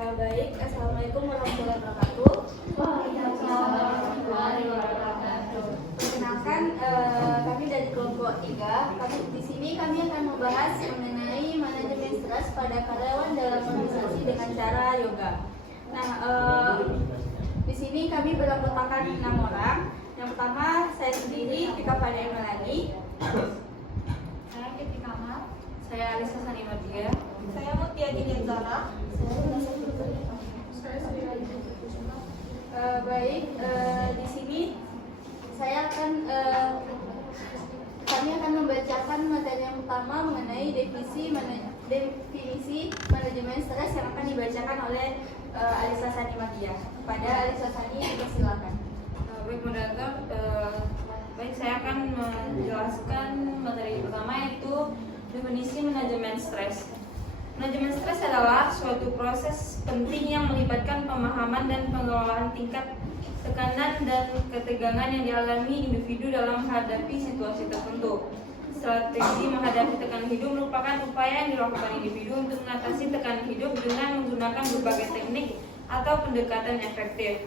Baik, Assalamualaikum warahmatullahi wabarakatuh. Waalaikumsalam warahmatullahi wabarakatuh. Perkenalkan, kami dari kelompok 3. Di sini kami akan membahas mengenai manajemen stres pada karyawan dalam organisasi dengan cara yoga. Nah, di sini kami beranggotakan 6 orang. Yang pertama, saya sendiri, Tika Fania Melani. Saya Kiti Kamar. Saya Alisa Sanimadia. Saya Mutia Diniat Zara. Baik, di sini kami akan membacakan materi yang pertama mengenai definisi manajemen stres yang akan dibacakan oleh Alisa Sanimadia. Kepada Alisa Sani, silakan. Baik moderator, baik saya akan menjelaskan materi pertama yaitu definisi manajemen stres. Manajemen stres adalah suatu proses penting yang melibatkan pemahaman dan pengelolaan tingkat tekanan dan ketegangan yang dialami individu dalam menghadapi situasi tertentu. Strategi menghadapi tekanan hidup merupakan upaya yang dilakukan individu untuk mengatasi tekanan hidup dengan menggunakan berbagai teknik atau pendekatan efektif.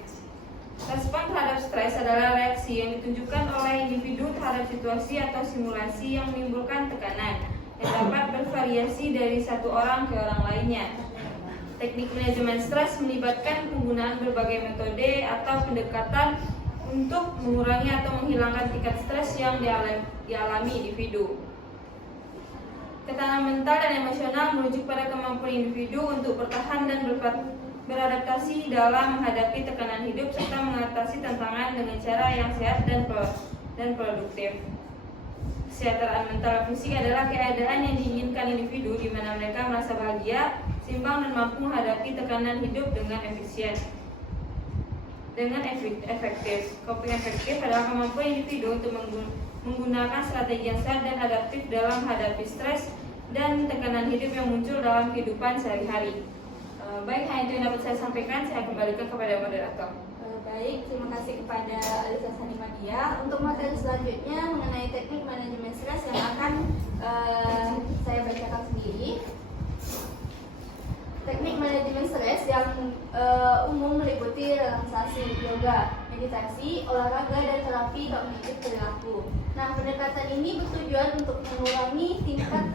Respon terhadap stres adalah reaksi yang ditunjukkan oleh individu terhadap situasi atau simulasi yang menimbulkan tekanan yang dapat bervariasi dari satu orang ke orang lainnya. Teknik manajemen stres melibatkan penggunaan berbagai metode atau pendekatan untuk mengurangi atau menghilangkan tingkat stres yang dialami individu. Ketahanan mental dan emosional merujuk pada kemampuan individu untuk bertahan dan beradaptasi dalam menghadapi tekanan hidup serta mengatasi tantangan dengan cara yang sehat dan produktif. Kesejahteraan mental dan fisik adalah keadaan yang diinginkan individu di mana mereka merasa bahagia, seimbang dan mampu menghadapi tekanan hidup dengan efektif. Coping efektif adalah kemampuan individu untuk menggunakan strategi yang sehat dan adaptif dalam menghadapi stres dan tekanan hidup yang muncul dalam kehidupan sehari-hari. Baik, hanya itu yang dapat saya sampaikan. Saya kembalikan kepada moderator. Baik, terima kasih kepada Alisa Sanimadia. Untuk materi selanjutnya mengenai teknik manajemen stres yang akan saya bacakan sendiri. Teknik manajemen stres yang umum meliputi relaksasi, yoga, meditasi, olahraga, dan terapi kognitif perilaku. Nah, pendekatan ini bertujuan untuk mengurangi tingkat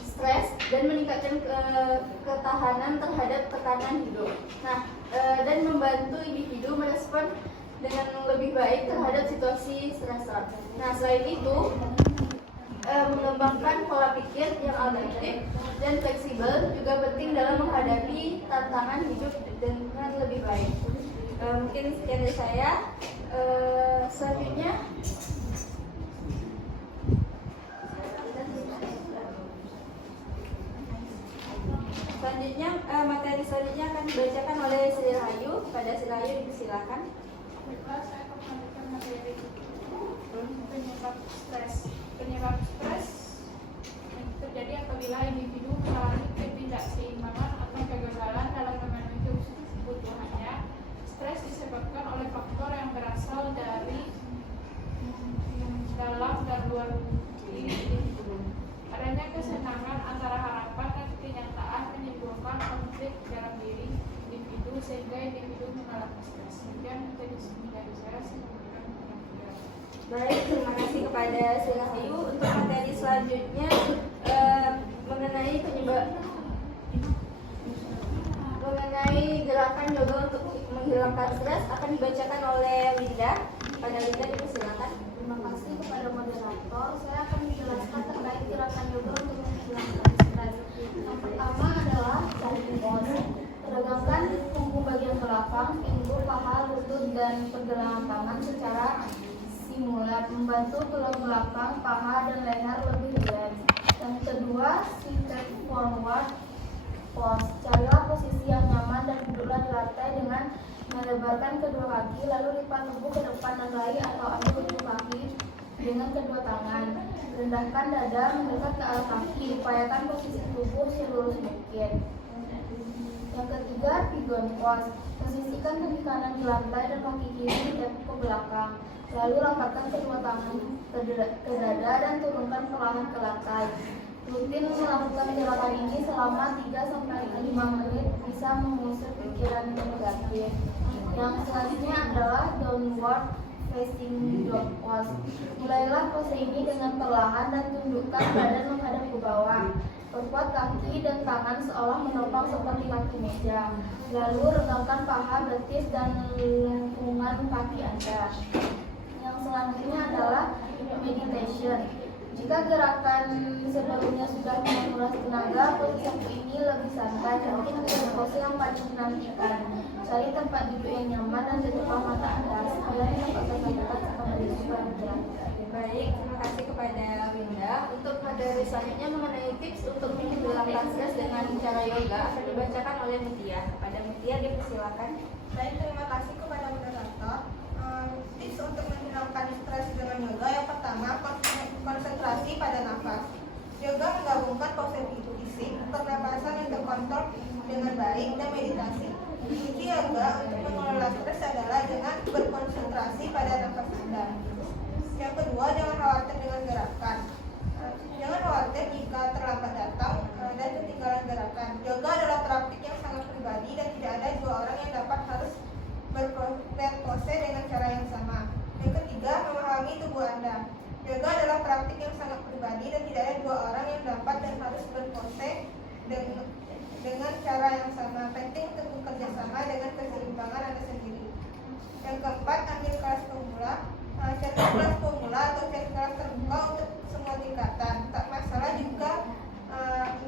stres dan meningkatkan ketahanan terhadap tekanan hidup. Nah, dan membantu individu merespon dengan lebih baik terhadap situasi stresor. Nah, selain itu, mengembangkan pola pikir yang adaptif dan fleksibel juga penting dalam menghadapi tantangan hidup dengan lebih baik. Mungkin sekian dari saya. Selanjutnya, materi selanjutnya akan dibacakan oleh Sri Rahayu. Pada Sri Rahayu dipersilakan. Saya akan melanjutkan materi penyebab stres. Penyebab stres terjadi apabila individu mengalami ketidakseimbangan atau kegagalan dalam memenuhi kebutuhannya. Stres disebabkan oleh faktor yang berasal dari dalam dan luar diri individu. Adanya kesenangan antara harapan dan kenyataan menimbulkan konflik dalam diri individu sehingga individu mengalami stres. Kemudian dari saya memberikan penjelasan. Baik, terima kasih kepada Sri Rahayu. Untuk materi selanjutnya mengenai gerakan yoga untuk menghilangkan stres akan dibacakan oleh Linda. Pada Linda dipersilakan. Terima kasih kepada moderator. Saya akan menjelaskan terkait gerakan yoga untuk menghilangkan stres. Yang pertama adalah standing pose. Tegakkan punggung bagian belakang, pinggul, paha, lutut, dan pergelangan tangan secara simulat, membantu tulang belakang, paha, dan leher lebih rileks. Yang kedua, step forward pose. Carilah posisi yang nyaman dan duduklah di lantai dengan melebarkan kedua kaki, lalu lipat tubuh ke depan dan raih atau ambil ujung kaki dengan kedua tangan. Rendahkan dada mendekat ke arah kaki, upayakan posisi tubuh selurus mungkin. Yang ketiga, pigeon pose. Posisikan kaki kanan di lantai dan kaki kiri ditepuk ke belakang. Lalu rapatkan kedua tangan ke dada dan turunkan perlahan ke lantai. Rutin melakukan gerakan ini selama 3-5 menit bisa mengusir pikiran negatif. Yang selanjutnya adalah downward facing dog pose. Mulailah pose ini dengan perlahan dan tundukkan badan menghadap ke bawah. Perkuat kaki dan tangan seolah menopang seperti kaki meja. Lalu regangkan paha, betis, dan lengkungan kaki Anda. Yang selanjutnya adalah meditation. Jika gerakan sebelumnya sudah menguras tenaga, pose satu ini lebih santai, mungkin adalah pose yang paling dinantikan. Cari tempat duduk yang nyaman dan tutuplah mata Anda. Sekalian dapat terlihat kembali bekerja. Baik, terima kasih kepada Winda. Untuk materi selanjutnya mengenai tips untuk menghilangkan stres dengan cara yoga akan dibacakan oleh Mutia. Kepada Mutia dipersilakan. Baik, terima kasih kepada moderator. Tips untuk menghilangkan stres dengan yoga yang pertama, konsentrasi pada nafas. Yoga menggabungkan pose fisik, pernapasan yang terkontrol dengan baik, dan meditasi. Kunci yoga untuk mengelola stres adalah dengan berkonsentrasi pada nafas Anda. Yang kedua, jangan khawatir dengan gerakan. Jangan khawatir jika terlambat datang dan ketinggalan gerakan. Yoga adalah praktik yang sangat pribadi dan tidak ada dua orang yang dapat harus berpose dengan cara yang sama. Yang ketiga, memahami tubuh Anda. Yoga adalah praktik yang sangat pribadi dan tidak ada dua orang yang dapat dan harus berpose dengan cara yang sama. Penting untuk bekerja sama dengan keseimbangan Anda sendiri. Yang keempat, ambil kelas pemula. Cari kelas pemula atau cari kelas terbuka untuk semua tingkatan. Tak masalah juga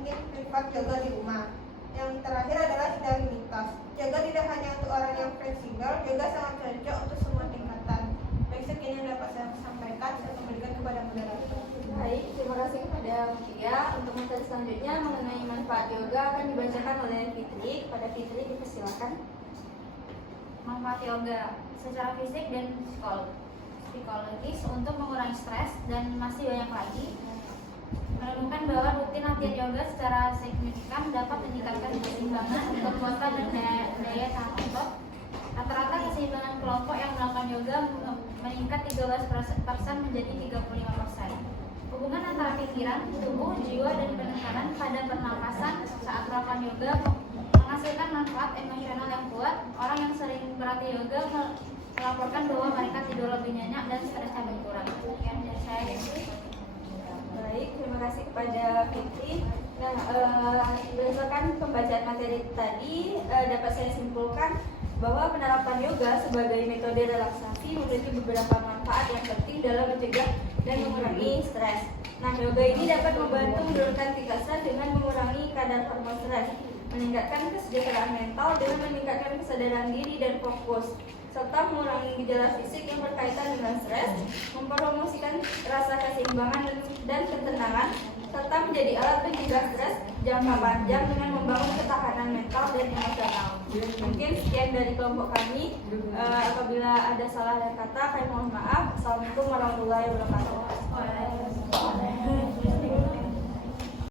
ingin privat yoga di rumah. Yang terakhir adalah hindari mitos. Yoga tidak hanya untuk orang yang fleksibel, yoga sangat cocok untuk semua tingkatan. Baik, sekian yang dapat saya sampaikan. Saya kembalikan kepada moderator. Baik, terima kasih kepada Mutia. Untuk materi selanjutnya mengenai manfaat yoga akan dibacakan oleh Fitri. Kepada Fitri dipersilakan. Manfaat yoga secara fisik dan psikologis untuk mengurangi stres dan masih banyak lagi. Menemukan bahwa rutin latihan yoga secara signifikan dapat meningkatkan keseimbangan, kekuatan, dan daya tahan otot. Rata-rata keseimbangan kelompok yang melakukan yoga meningkat 13% menjadi 35%. Hubungan antara pikiran, tubuh, jiwa, dan penekanan pada pernapasan saat melakukan yoga menghasilkan manfaat emosional yang kuat. Orang yang sering berlatih yoga melaporkan bahwa mereka tidur lebih nyenyak dan stresnya berkurang. Sekian dari saya. Baik, terima kasih kepada Fitri. Nah, berdasarkan pembacaan materi tadi, dapat saya simpulkan bahwa penerapan yoga sebagai metode relaksasi memiliki beberapa manfaat yang penting dalam mencegah dan mengurangi stres. Nah, yoga ini dapat membantu menurunkan tingkat stres dengan mengurangi kadar hormon stres, meningkatkan kesejahteraan mental dengan meningkatkan kesadaran diri dan fokus, serta mengurangi gejala fisik yang berkaitan dengan stres, mempromosikan rasa keseimbangan dan ketenangan, serta menjadi alat pencegah stres jangka panjang dengan membangun ketahanan mental dan emosional. Mungkin sekian dari kelompok kami. Apabila ada salah dan kata, kami mohon maaf. Assalamualaikum warahmatullahi wabarakatuh.